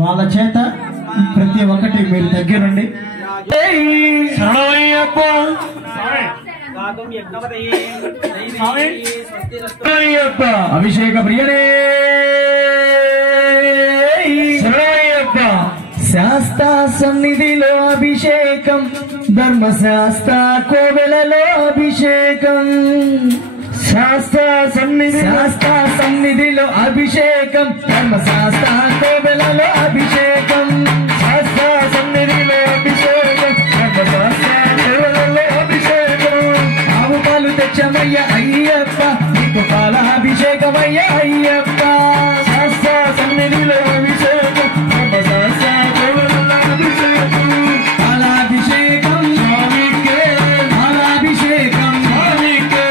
వాళ్ళ చేత ప్రతి ఒక్కటి మీరు దగ్గరుండి అభిషేక ప్రియనే శాస్త్ర సన్నిధిలో అభిషేకం ధర్మశాస్త్ర కోవెలలో అభిషేకం శాస్త్ర సన్నిధిలో అభిషేకం ధర్మశాస్త్ర కోవెలలో అభిషేకం శాస్త్ర సన్నిధిలో అభిషేకం ధర్మశాస్త్ర కోవెలలో అభిషేకం ఆవు పాలు తెచ్చమయ్య అయ్యప్ప నీకు పాలాభిషేకమయ్య అయ్యప్ప శాస్త్ర సన్నిధిలో అభిషేకం ధర్మశాస్త్ర కోవెలలో అభిషేకం పాలాభిషేకం స్వామికే పాలాభిషేకం స్వామికే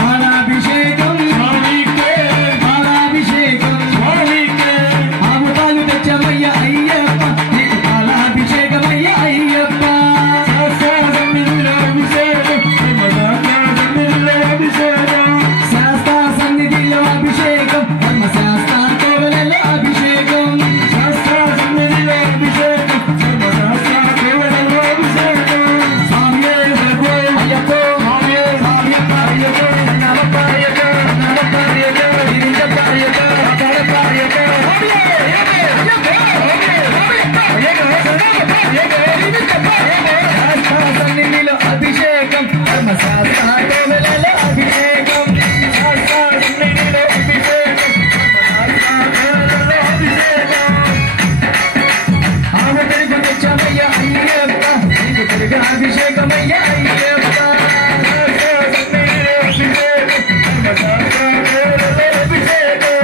పాలాభిషేకం స్వామికే పాలాభిషేకం స్వామికే ఆవు పాలు తెచ్చమయ్య అయ్యప్ప నీకు పాలాభిషేకమయ్య అయ్యప్ప శాస్త్ర సన్నిధిలో అభిషేకం శాస్త్ర సన్నిధిలో అభిషేకం ధర్మశాస్త్ర కోవెలలో అభిషేకం శాస్త్ర సన్నిధిలో అభిషేకం ధర్మశాస్త్ర కోవెలలో అభిషేకం స్వామియే ప్రభు అయ్యప్ప స్వామియే స్వామియప్ప అయ్యప్ప నమప్ప అయ్యప్ప నమప్ప అయ్యప్ప ఇరింజప్ప అయ్యప్ప అక్కడప్ప అయ్యప్ప స్వామియే శాస్త్ర సన్నిధిలో అభిషేకం ధర్మశాస్త్ర కోవెలలో అభిషేకం శాస్త్ర సన్నిధిలో అభిషేకం ధర్మశాస్త్ర కోవెలలో అభిషేకం ఆమె పెరుగు తెచ్చమయ్య అయ్యప్ప నీకు పెరుగు అభిషేకమయ్య అయ్యప్ప శాస్త్ర సన్నిధిలో అభిషేకం ధర్మశాస్త్ర కోవెలలో అభిషేకం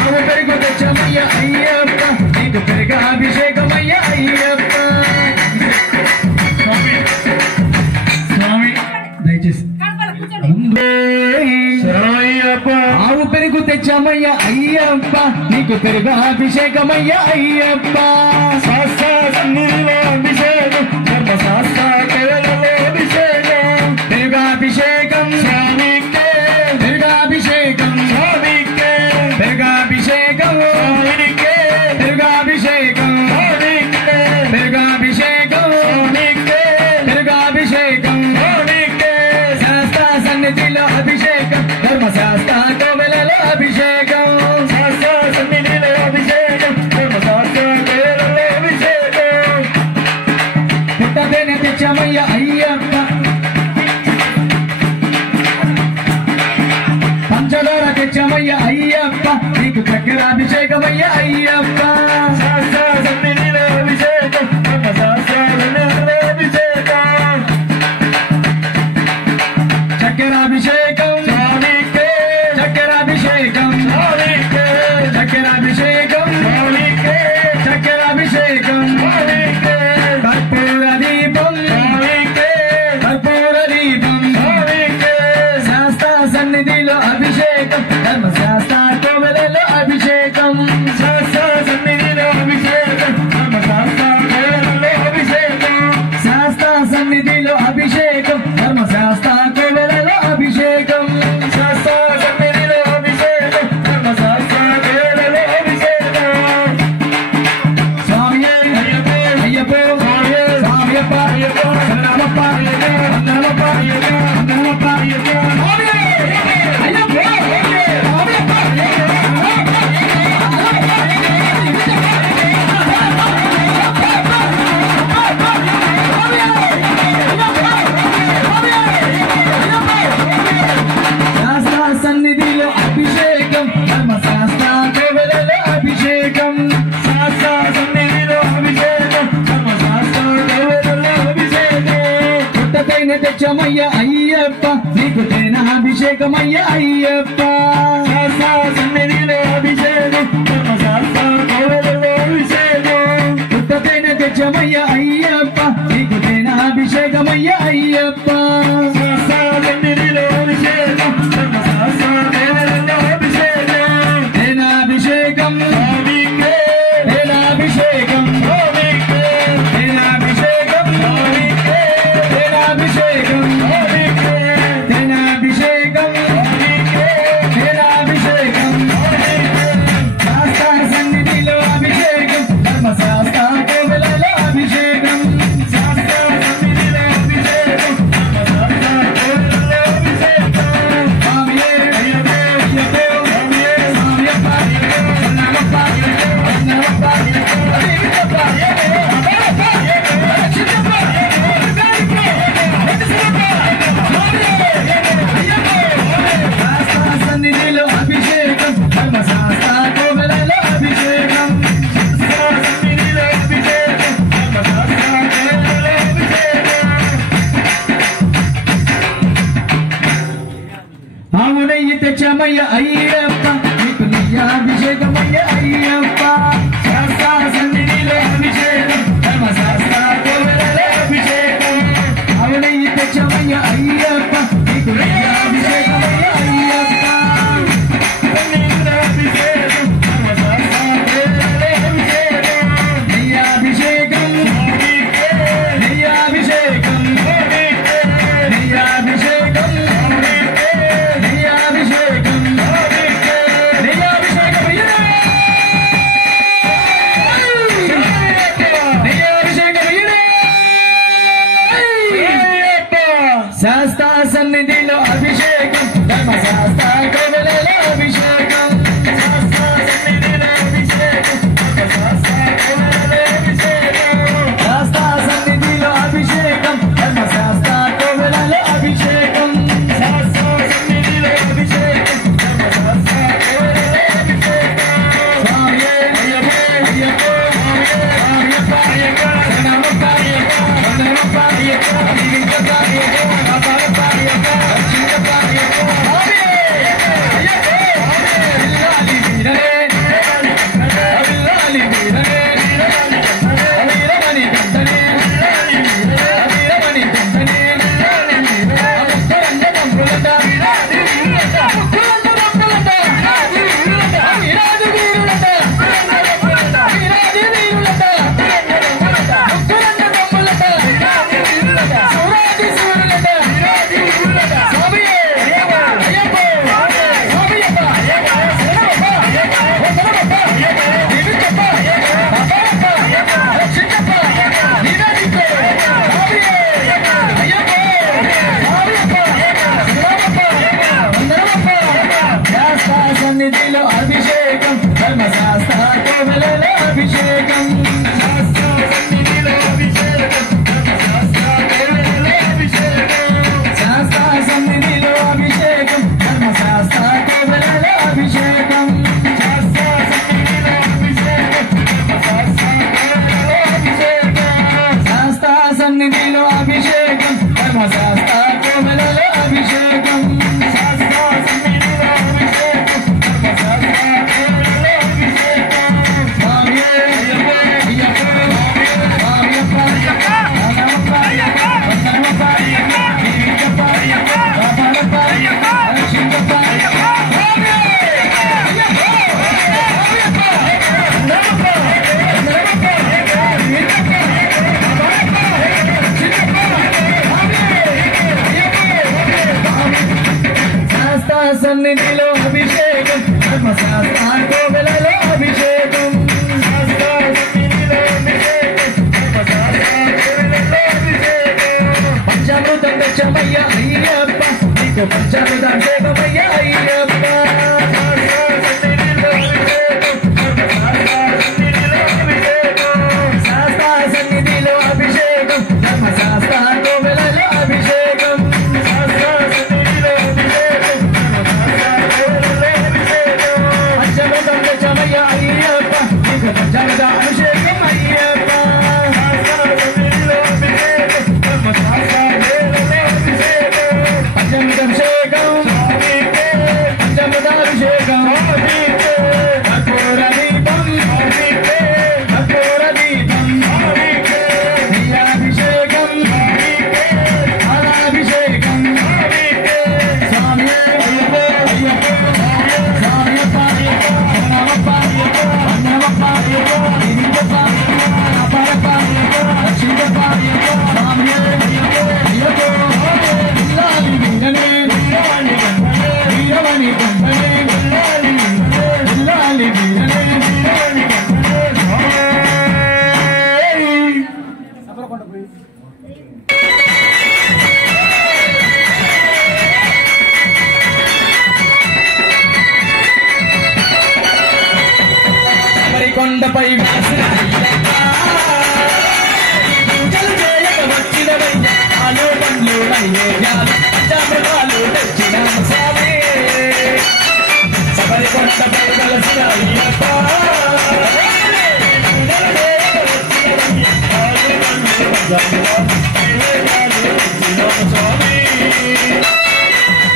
ఆమె పెరుగు తెచ్చమయ్య అయ్యప్ప నీకు పెరుగు అభిషేకమయ్య అయ్యప్ప స్వామి దయచేసి ఆవు పెరుగు తెచ్చామయ్య అయ్యప్ప నీకు పెరుగు అభిషేకమయ్య అయ్యప్ప శాస్త్ర సన్నిధిలో అభిషేకం ధర్మశాస్త్ర కోవెలలో అభిషేకం పెరుగాభిషేకం స్వామికే పెరుగాభిషేకం స్వామికే పెరుగాభిషేకం స్వామికే పెరుగాభిషేకం స్వామికే పెరుగాభిషేకం స్వామికే పెరుగాభిషేకం స్వామికే శాస్త్ర సన్నిధిలో అభిషేకం ధర్మశాస్త్ర కోవెలలో అభిషేకం శాస్త్ర సన్నిధిలో అభిషేకం ధర్మశాస్త్ర కోవెలలో అభిషేకం పుట్టదేనే తెచ్చమయ్య అయ్యప్ప పంచదార తెచ్చమయ్య అయ్యప్ప నీకు చక్కెర అభిషేకమయ్య అయ్యప్ప శాస్త్ర సన్నిధిలో అభిషేకం ధర్మశాస్త్ర కోవెలలో అభిషేకం చక్కెరాభిషేకం స్వామికే చక్కెరాభిషేకం స్వామికే చక్కెరాభిషేకం స్వామికే చక్కెరాభిషేకం స్వామికే కర్పూర దీపం స్వామికే కర్పూర దీపం స్వామికే శాస్త్ర సన్నిధిలో అభిషేకం ధర్మశాస్త్ర కోవెలలో అభిషేకం శాస్త్ర సన్నిధిలో అభిషేకం ధర్మశాస్త్ర కోవెలలో అభిషేకం శాస్త్ర సన్నిధిలో అభిషేకం ధర్మశాస్త్ర కోవెలలో అభిషేకం శాస్త్ర సన్నిధిలో అభిషేకం ధర్మశాస్త్ర కోవెలలో అభిషేకం స్వామియే అయ్యప్ప అయ్యప్ప స్వామియే స్వామియప్ప అయ్యప్ప శరణమప్ప అయ్యప్ప వందనమప్ప అయ్యప్ప వందనమప్ప అయ్యప్ప స్వామియే అయ్యప్ప స్వామియప్ప శాస్త్ర సన్నిధిలో అభిషేకం ధర్మశాస్త్ర కోవెలలో అభిషేకం శాస్త్ర సన్నిధిలో అభిషేకం ధర్మశాస్త్ర కోవెలలో అభిషేకం పుట్టతైన తెచ్చమయ్య అయ్యప్ప నీకు తేన అభిషేకమయ్య అయ్యప్ప శాస్త్ర సన్నిధిలో అభిషేకం ధర్మశాస్త్ర కోవెలలో అభిషేకం పుట్టతైన తెచ్చమయ్య అయ్యప్ప నీకు తేన అభిషేకమయ్య అయ్యప్ప శాస్త్ర సన్నిధిలో అభిషేకం ధర్మశాస్త్ర కోవెలలో అభిషేకం తేనాభిషేకం స్వామికే తేనాభిషేకం స్వామికే తేనాభిషేకం స్వామికే తేనాభిషేకం స్వామికే తేనాభిషేకం స్వామికే తేనాభిషేకం స్వామికే శాస్త్ర సన్నిధిలో పంచామృతాభిషేకమయ్యా అయ్యప్ప శాస్తా సన్నిధిలో అభిషేకం ధర్మశాస్త్ర కోవెలలో అభిషేకం పంచామృతం తెచ్చమయ్యా అయ్యప్ప నీకు పంచామృత అభిషేకం అయ్యప్ప కొండపై వేసిన పూజలు చేయక వచ్చినవయ్యా ఆలోకంలో నైవేద్యాలు పంచామృతాలు తెచ్చిన స్వామి శబరి కొండపై వెలసిన అయ్యప్ప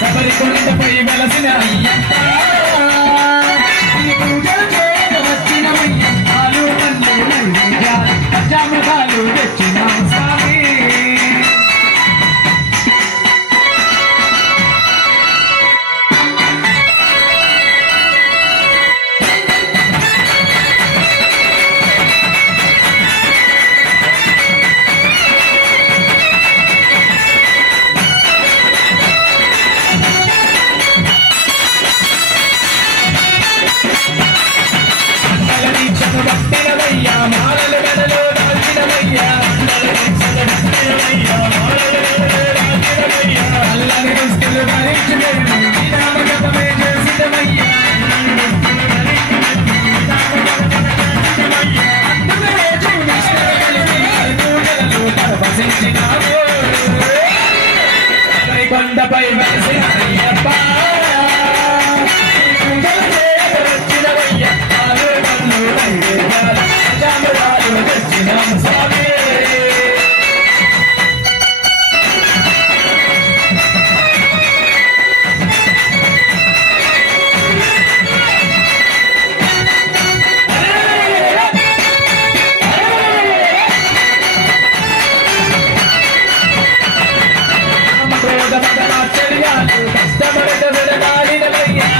శబరి కొండపై వెలసిన అయ్యప్ప పంచామృతాలు తెచ్చిన స్వామి భక్తినవయ్యా మాలలు మెడలో దాల్చినవయ్యా అల్లని దుస్తులు ధరించి నామగతమే చేసినవయ్యా కొండపై వెలసిన అయ్యప్ప స్వామి కష్టపడక విడదాడినవయ్యా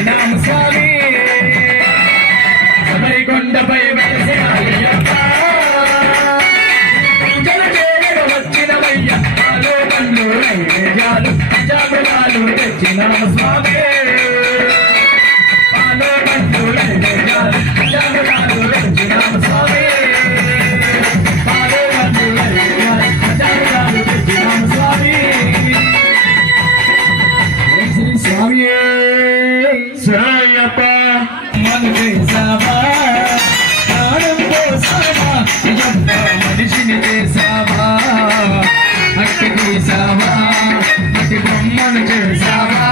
నామ స్వామి శబరి కొండపై వెలసిన అయ్యప్ప పూజలు చేయగా వచ్చినవయ్యా ఆలో పండ్లు నైవేద్యాలు పంచామృతాలు తెచ్చిన స్వామి ఆలో పండ్లు నైవేద్యాలు మట్టి తీసావా మట్టి బొమ్మను చేసావా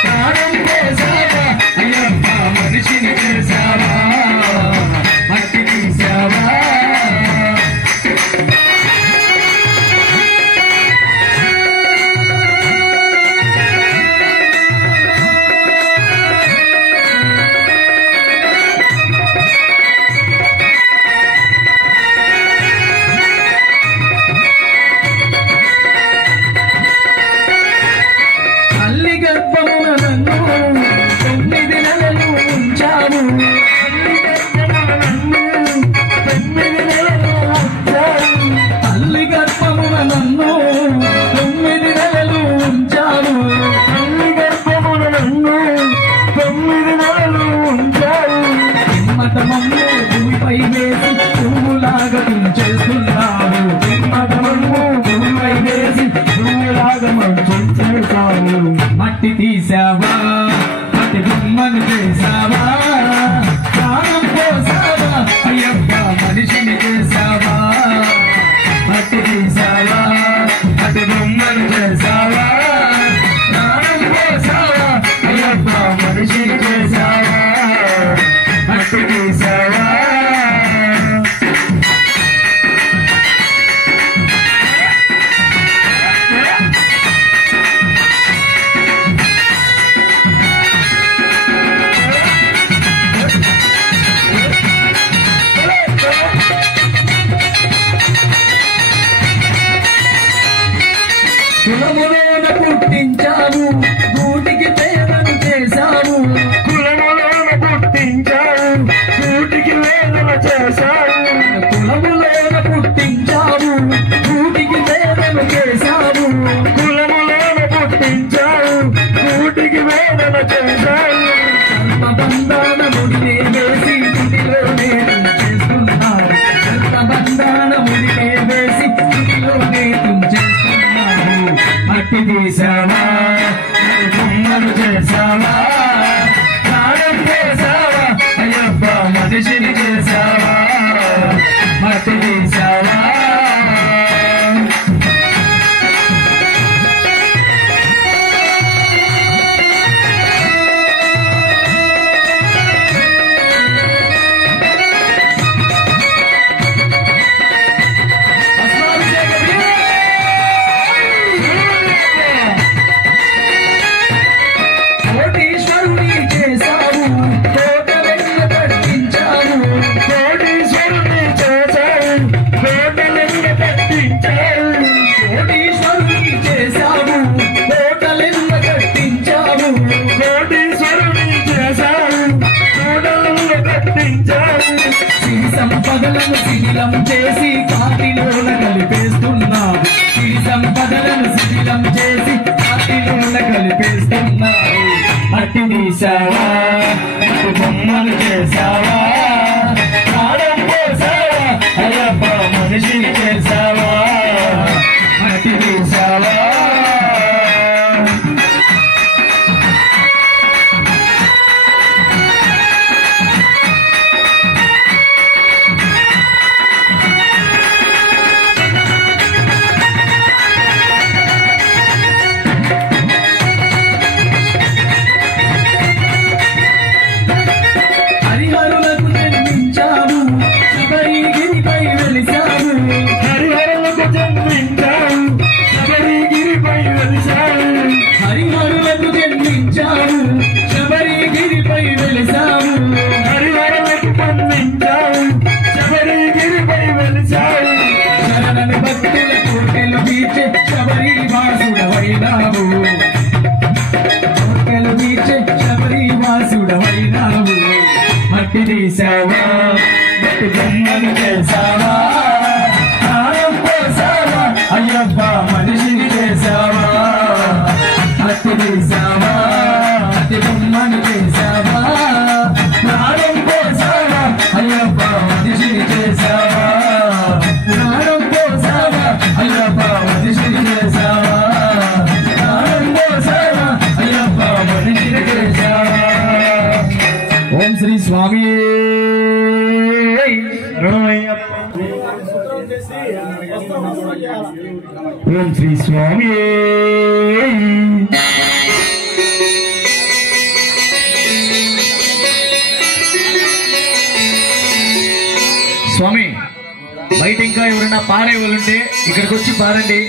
ప్రాణం చేసావా అయ్యప్ప మనిషిని చేసావా మట్టి తీసావా భూమిపై వేసి పువ్వులాగా చేస్తున్నావు భూమిపై వేసి పువ్వులాగా చేస్తావు మట్టి తీసావా మట్టి బొమ్మను చేసావా ప్రాణం పోసావా అయ్యప్ప మనిషిని చేసావా మట్టి తీసావా మట్టి బొమ్మను చేసావా ప్రాణం పోసావా అయ్యప్ప మనిషిని చేసావా మట్టి తీసావా కులములోన పుట్టించావు గూటికి పేదను చేశావు కులములోన పుట్టించావు గూటికి వేదన చేశావు కులములోన పుట్టించావు గూటికి వేదన చేశావు కులములోన పుట్టించావు గూటికి వేదన చేశావు సర్వబంధాన ముడినే వేసి గుడిలో నేను చేస్తున్నాను సర్వబంధాన ముడినే వేసి గుడిలో నేను చేస్తున్నాను మట్టి తీసావా బొమ్మను చేసావా ప్రాణం చేసావా అయ్యప్ప మనిషిని చేసావా మట్టి తీసావా సంపదలను శిథిలం చేసి కాటిలోన కలిపేస్తున్నావు సిరి సంపదలను శిథిలం చేసి కాటిలోన కలిపేస్తున్నావు మట్టి తీసావా మట్టి బొమ్మను చేసావా ప్రాణం పోసావా అయ్యప్ప మనిషిని చేసావా మట్టి తీసావా ఓం శ్రీ స్వామి. స్వామి బయట ఇంకా ఎవరైనా పాడే వాళ్ళు ఉంటే ఇక్కడికి వచ్చి పాడండి.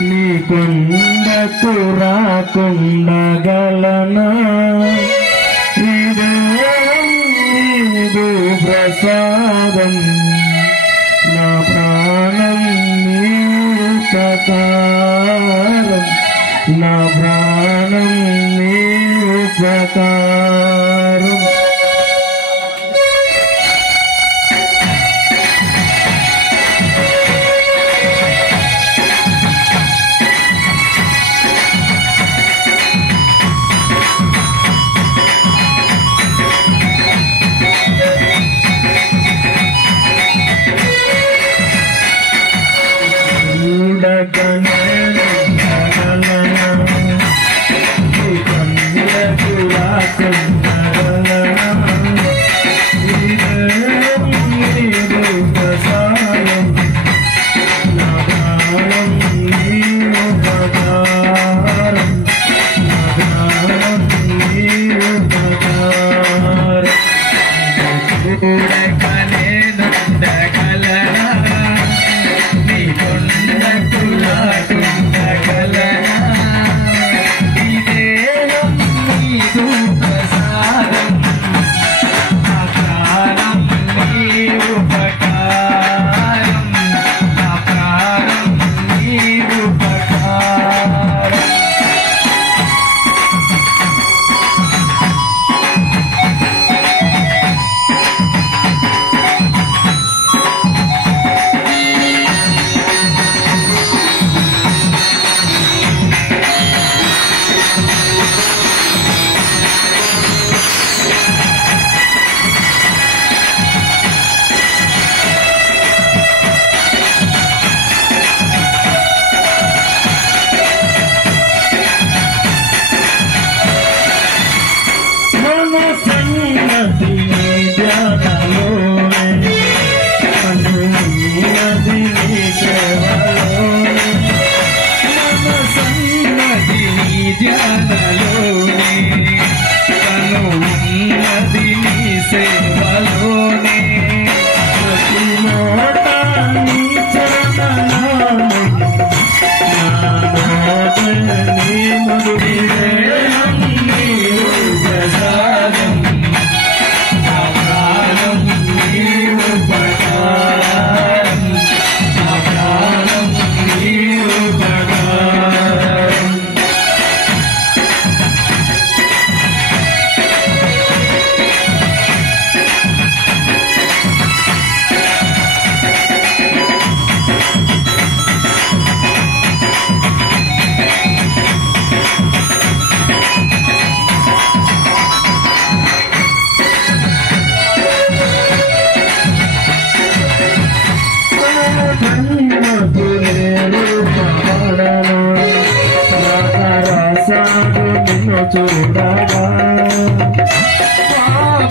నీ కొండకు రాకుండగలనా ప్రసాదం నా ప్రాణం నీ ఉపకారం నా ప్రాణం నీ ఉపకారం.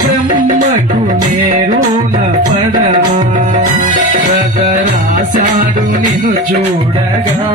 బ్రహ్మకు నేరున పడరా రాసాడు నిన్ను చూడగా